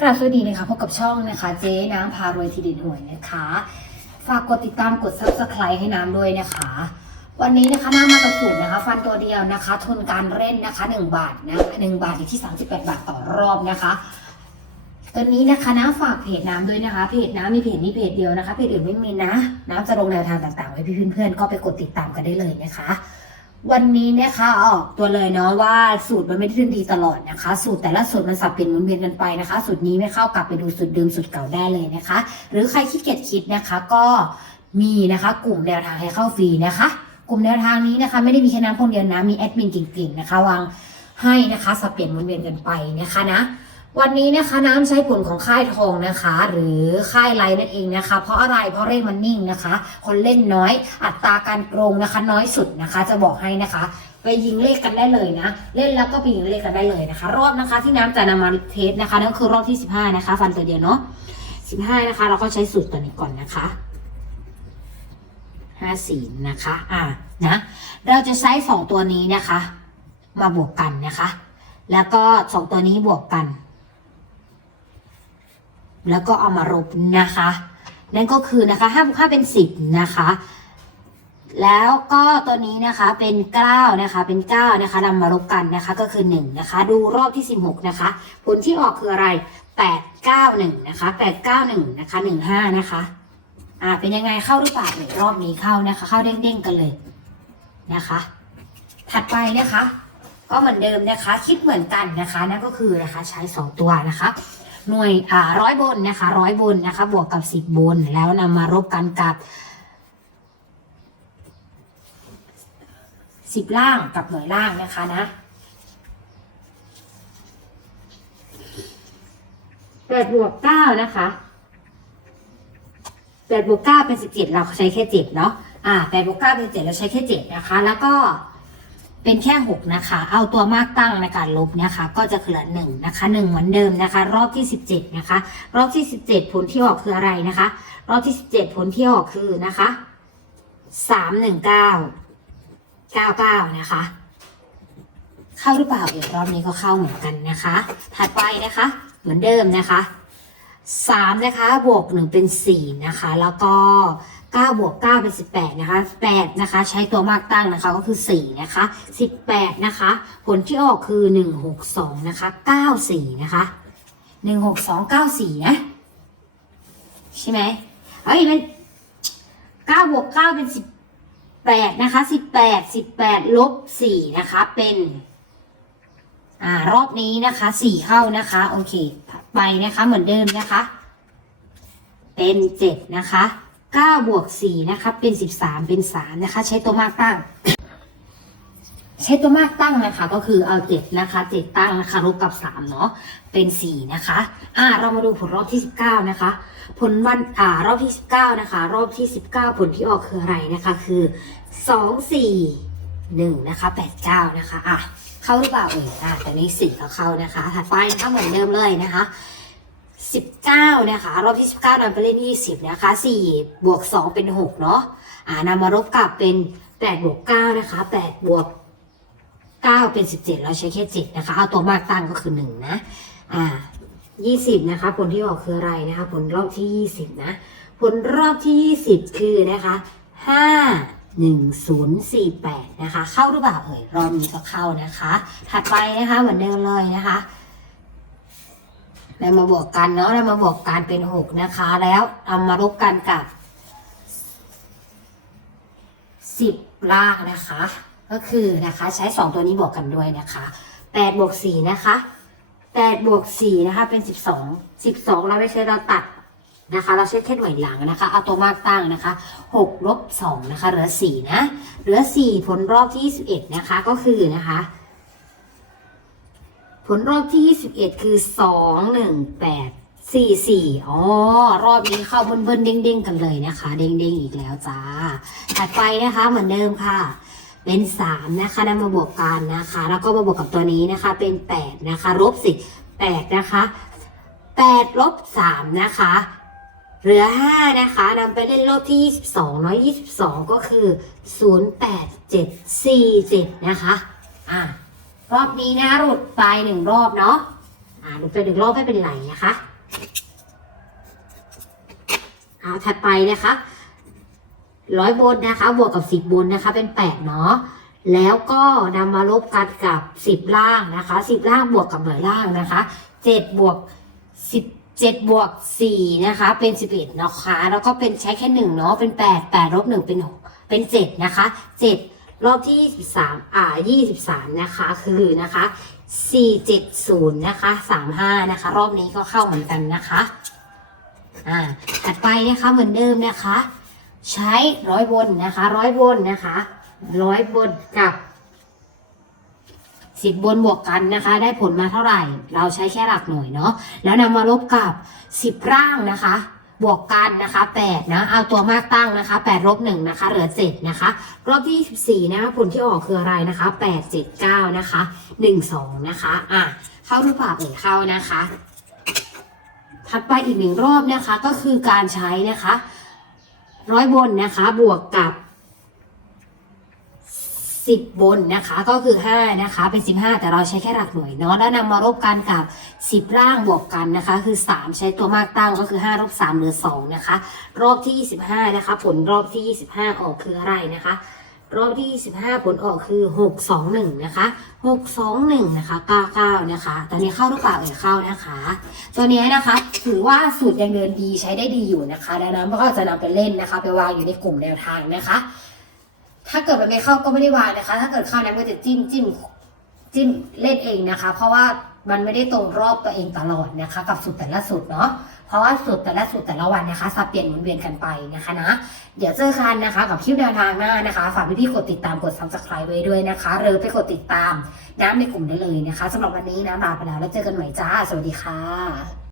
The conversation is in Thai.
กราบสวัสดีนะคะพบกับช่องนะคะ เจ๊น้ำพารวยทีเด็ดหวยนะคะ ฝากกดติดตามกด subscribe ให้น้ำด้วยนะคะ วันนี้นะคะน้ำมากับสูตรนะคะ ฟันตัวเดียวนะคะ ทุนการเล่นนะคะ 1 บาทนะ1บาทอยู่ที่ 38 บาทต่อรอบนะคะตอนนี้นะคะน้ำฝากเพจน้ำด้วยนะคะ เพจน้ำมีเพจนี้เพจเดียวนะคะเพจอื่นไม่มีนะ น้ำจะลงแนวทางต่างๆ ไว้พี่เพื่อนๆก็ไปกดติดตามกันได้เลยนะคะ วันนี้นะคะออกตัวเลยเนาะว่าสูตรมันไม่ได้ทันทีตลอดนะคะ สูตรแต่ละสูตรมันสับเปลี่ยนหมุนเวียนกันไปนะคะ สูตรนี้ไม่เข้ากลับไปดูสูตรเดิมสูตรเก่าได้เลยนะคะ หรือใครขี้เกียจคิดนะคะก็มีนะคะ กลุ่มแนวทางให้เข้าฟรีนะคะ กลุ่มแนวทางนี้นะคะ ไม่ได้มีแค่น้ำคนเดียวนะมีแอดมินเก่งๆนะคะวางให้นะคะสับเปลี่ยนหมุนเวียนกันไปนะคะนะ วันนี้นะคะน้ำใช้ผลของค่ายทองนะคะ หรือค่ายไลน์นั่นเองนะคะ เพราะอะไรเพราะเลขมันนิ่งนะคะ คนเล่นน้อยอัตราการโกงนะคะ น้อยสุดนะคะ จะบอกให้นะคะ ไปยิงเลขกันได้เลยนะ เล่นแล้วก็ไปยิงเลขกันได้เลยนะคะ รอบนะคะที่น้ำจะนำมาเทสนะคะนั่นคือรอบที่ 15 นะคะ ฟันตัวเดียวเนาะ15 นะคะ เราก็ใช้สูตรตัวนี้ก่อนนะคะ5สีนะคะอ่านะเราจะใช้สองตัวนี้นะคะ มาบวกกันนะคะ แล้วก็สองตัวนี้บวกกัน แล้วก็เอามารบนะคะ นั่นก็คือนะคะห้าบวกห้าเป็นสิบนะคะ แล้วก็ตัวนี้นะคะเป็นเก้านะคะ เป็นเก้านะคะนำมารบกันนะคะก็คือหนึ่งนะคะ ดูรอบที่สิบหกนะคะ ผลที่ออกคืออะไรแปดเก้าหนึ่งนะคะแปดเก้าหนึ่งนะคะหนึ่งห้านะคะอ่าเป็นยังไงเข้าหรือเปล่าเอ่ยรอบนี้เข้านะคะ เข้าเด้งๆกันเลยนะคะ ถัดไปนะคะ ก็เหมือนเดิมนะคะ คิดเหมือนกันนะคะนั่นก็คือนะคะใช้สองตัวนะคะ หน่วยอ่าร้อยบนนะคะร้อยบนนะคะ บวกกับสิบบน แล้วนำมารบกันกับสิบล่างกับหน่วยล่างนะคะนะแปดบวกเก้านะคะแปดบวกเก้าเป็นสิบเจ็ดเราใช้แค่เจ็ดเนาะอ่าแปดบวกเก้าเป็นเจ็ดเราใช้แค่เจ็ดนะคะ แล้วก็ เป็นแค่หกนะคะ เอาตัวมากตั้งในการลบนะคะ ก็จะเหลือหนึ่งนะคะหนึ่งเหมือนเดิมนะคะ รอบที่สิบเจ็ดนะคะ รอบที่สิบเจ็ดผลที่ออกคืออะไรนะคะ รอบที่สิบเจ็ดผลที่ออกคือนะคะสามหนึ่งเก้าเก้าเก้านะคะ เข้าหรือเปล่าเอีกรอบนี้ก็เข้าเหมือนกันนะคะ ถัดไปนะคะ เหมือนเดิมนะคะสามนะคะ บวกหนึ่งเป็นสี่นะคะ แล้วก็ 9บวก9เป็น 18 นะคะ 8 นะคะ ใช้ตัวมากตั้งนะคะก็คือ 4 นะคะ 18 นะคะ ผลที่ออกคือ 162 นะคะ 94 นะคะ 162 94 นะ ใช่ไหมเอ้ยมัน9บวก9เป็น 18 นะคะ 18 18 ลบ 4 นะคะ เป็นอ่ารอบนี้นะคะ4เข้านะคะ โอเค ไปนะคะเหมือนเดิมนะคะ เป็น7นะคะ 9บวก4นะคะเป็น 13 เป็น 3 นะคะ ใช้ตัวมากตั้ง ใช้ตัวมากตั้งนะคะ ก็คือเอา7นะคะ7ตั้งนะคะลบกับ3เนาะเป็น4นะคะอ่าเรามาดูผลรอบที่ 19 นะคะ ผลวันอ่ารอบที่ 19 นะคะ รอบที่ 19 ผลที่ออกคืออะไรนะคะ คือ 2 4 1นะคะ89นะคะอะเข้าหรือเปล่าเอ่ยอะแต่นี้4ก็เข้านะคะ ถัดไปนะคะเหมือนเดิมเลยนะคะ สิบเก้านะคะ รอบที่สิบเก้านำไปเล่นยี่สิบนะคะสี่บวกสองเป็นหกเนาะอ่านำมารบกับเป็นแปดบวกเก้านะคะแปดบวกเก้าเป็นสิบเจ็ดเราใช้แค่เจ็ดนะคะ เอาตัวมากตั้งก็คือหนึ่งนะ อ่ายี่สิบนะคะ ผลที่ออกคืออะไรนะคะ ผลรอบที่ยี่สิบนะ ผลรอบที่ยี่สิบคือนะคะห้าหนึ่งศูนย์สี่แปดนะคะ เข้าหรือเปล่าเอ่ยรอบนี้ก็เข้านะคะ ถัดไปนะคะเหมือนเดิมเลยนะคะ แล้วมาบวกกันเนาะแล้วมาบวกกันเป็นหกนะคะ แล้วเอามารบกันกับสิบล่างนะคะ ก็คือนะคะใช้สองตัวนี้บวกกันด้วยนะคะแปดบวกสี่นะคะแปดบวกสี่นะคะเป็นสิบสองสิบสองเราไม่ใช้เราตัดนะคะ เราใช้แค่หน่วยหลังนะคะ เอาตัวมากตั้งนะคะหกลบสองนะคะ เหลือสี่นะ เหลือสี่ผลรอบที่สิบเอ็ดนะคะก็คือนะคะ ผลรอบที่ 21 คือ 2 1 8 4 4อ๋อ รอบนี้เข้าเบิ้ลเบิ้ลเด้งเด้งๆกันเลยนะคะเด้งเด้งๆอีกแล้วจ้า ถัดไปนะคะ เหมือนเดิมค่ะ เป็น 3 นะคะนำมาบวกกันนะคะ แล้วก็มาบวกกับตัวนี้นะคะ เป็น 8 นะคะลบ10 8นะคะ8ลบ3นะคะ เหลือ 5 นะคะนำไปเล่นรอบที่ 22เนาะ22 ก็คือ 08747 นะคะ อะ รอบนี้นะหลุดไปหนึ่งรอบเนาะอ่าหลุดไปหนึ่งรอบไม่เป็นไรนะคะเอาถัดไปนะคะร้อยบนนะคะ บวกกับสิบบนนะคะ เป็นแปดเนาะแล้วก็นำมาลบกันกับสิบล่างนะคะสิบล่างบวกกับหน่วยล่างนะคะเจ็ดบวกสิบเจ็ดบวกสี่นะคะ เป็นสิบเอ็ดนะคะแล้วก็เป็นใช้แค่หนึ่งเนาะเป็นแปดแปดลบหนึ่งเป็นหกเป็นเจ็ดนะคะเจ็ด รอบที่ยี่สิบสามอ่ายี่สิบสามนะคะคือนะคะ 470 นะคะ 35 นะคะ รอบนี้ก็เข้าเหมือนกันนะคะอ่าถัดไปนะคะเหมือนเดิมนะคะ ใช้ร้อยบนนะคะร้อยบนนะคะร้อยบนกับสิบบนบวกกันนะคะ ได้ผลมาเท่าไหร่ เราใช้แค่หลักหน่วยเนาะแล้วนำมาลบกับสิบร่างนะคะ บวกกันนะคะแปดนะเอาตัวมากตั้งนะคะแปดลบหนึ่งนะคะเหลือเจ็ดนะคะรอบที่สิบสี่นะคะผลที่ออกคืออะไรนะคะแปดเจ็ดเก้านะคะหนึ่งสองนะคะอะเข้าหรือเปล่าเอ่ยเข้านะคะ ถัดไปอีกหนึ่งรอบนะคะก็คือการใช้นะคะ ร้อยบนนะคะบวกกับ สิบบนนะคะก็คือห้านะคะเป็นสิบห้าแต่เราใช้แค่หลักหน่วยเนาะแล้วนำมาลบกันกับสิบร่างบวกกันนะคะ คือสามใช้ตัวมากตั้งก็คือห้าลบสามเหลือสองนะคะ รอบที่ยี่สิบห้านะคะ ผลรอบที่ยี่สิบห้าออกคืออะไรนะคะ รอบที่ 25 ผลออกคือ 621 นะคะ 621 นะคะ 99 นะคะ ตอนนี้เข้าหรือเปล่าเอ่ยเข้านะคะ ตัวนี้นะคะถือว่าสูตรยังเดินดีใช้ได้ดีอยู่นะคะดังนั้นก็จะนำไปเล่นนะคะ ไปวางอยู่ในกลุ่มแนวทางนะคะ ถ้าเกิดมันไม่เข้าก็ไม่ได้วางนะคะ ถ้าเกิดเข้านั้นก็จะจิ้มจิ้มจิ้มเล่นเองนะคะ เพราะว่ามันไม่ได้ตรงรอบตัวเองตลอดนะคะ กับสูตรแต่ละสูตรเนาะเพราะว่าสูตรแต่ละสูตรแต่ละวันนะคะสับเปลี่ยนหมุนเวียนกันไปนะคะนะเดี๋ยวเจอกันนะคะ กับคลิปแนวทางหน้านะคะฝากพี่ๆกดติดตามกด subscribe ไว้ด้วยนะคะหรือไปกดติดตามน้ำในกลุ่มได้เลยนะคะสำหรับวันนี้น้ำลาไปแล้วแล้วเจอกันใหม่จ้า สวัสดีค่ะ